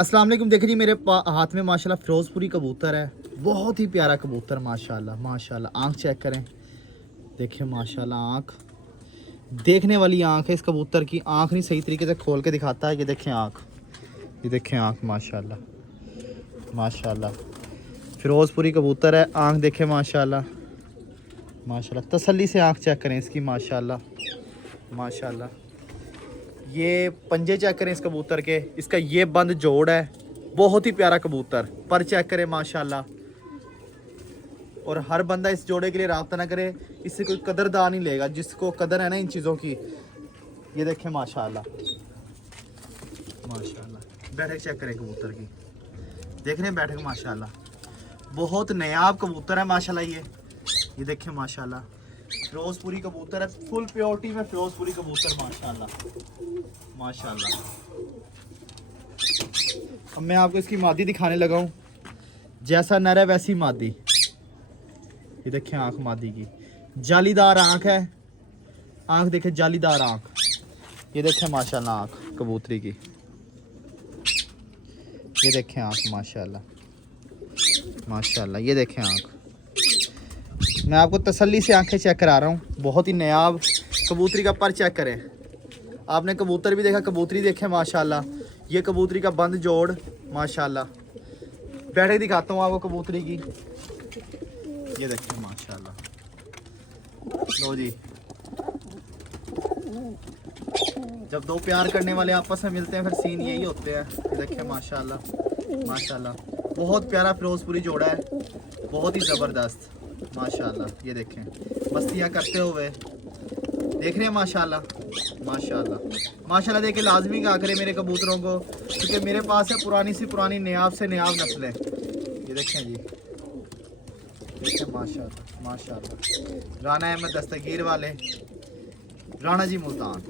अस्सलाम वालेकुम। देखिए जी मेरे हाथ में माशाल्लाह फिरोजपुरी कबूतर है, बहुत ही प्यारा कबूतर माशाल्लाह माशाल्लाह। आँख चेक करें, देखिए माशाल्लाह आँख, देखने वाली आँख है इस कबूतर की। आँख नहीं सही तरीके से खोल के दिखाता है, ये देखें आँख, ये देखें आँख माशाल्लाह माशाल्लाह। फिरोजपुरी कबूतर है, आँख देखें माशाल्लाह माशाल्लाह। तसल्ली से आँख चेक करें इसकी माशाल्लाह माशाल्लाह। ये पंजे चेक करें इस कबूतर के, इसका ये बंद जोड़ है, बहुत ही प्यारा कबूतर। पर चेक करें माशाल्लाह। और हर बंदा इस जोड़े के लिए रब्ता ना करे, इससे कोई कदरदार नहीं लेगा। जिसको कदर है ना इन चीज़ों की, ये देखें माशाल्लाह माशाल्लाह। बैठक चेक करें कबूतर की, देख रहे हैं बैठक माशाल्लाह, बहुत नायाब कबूतर है माशाल्लाह। ये देखें माशाल्लाह, फिरोजपुरी कबूतर है, फुल प्योरिटी में फिरोजपुरी कबूतर माशाल्लाह माशाल्लाह। अब मैं आपको इसकी मादी दिखाने लगा हूँ, जैसा नर है वैसी मादी। ये देखें आँख मादी की, जालीदार आँख है, आँख देखें जालीदार आँख। ये देखें माशाल्लाह आँख कबूतरी की, ये देखें आँख माशाल्लाह माशाल्लाह। ये देखें आँख, मैं आपको तसल्ली से आंखें चेक करा रहा हूँ, बहुत ही नायाब कबूतरी का पर चेक करें। आपने कबूतर भी देखा, कबूतरी देखें माशाल्लाह। ये कबूतरी का बंद जोड़ माशाल्लाह। बैठे दिखाता हूँ आपको कबूतरी की, ये देखें माशाल्लाह। लो जी, जब दो प्यार करने वाले आपस में मिलते हैं फिर सीन यही होते हैं। ये देखें माशाल्लाह माशाल्लाह, बहुत प्यारा फिरोजपुरी जोड़ा है, बहुत ही ज़बरदस्त माशाल्लाह। ये देखें मस्तियाँ करते हुए, देख रहे हैं माशाल्लाह माशाल्लाह माशाल्लाह। देखे लाजमी कहा करें मेरे कबूतरों को, क्योंकि मेरे पास है पुरानी सी पुरानी नायाब से नायाब नस्लें। ये देखें जी, देखें माशाल्लाह माशाल्लाह। राना अहमद दस्तगीर वाले, राणा जी मुल्तान।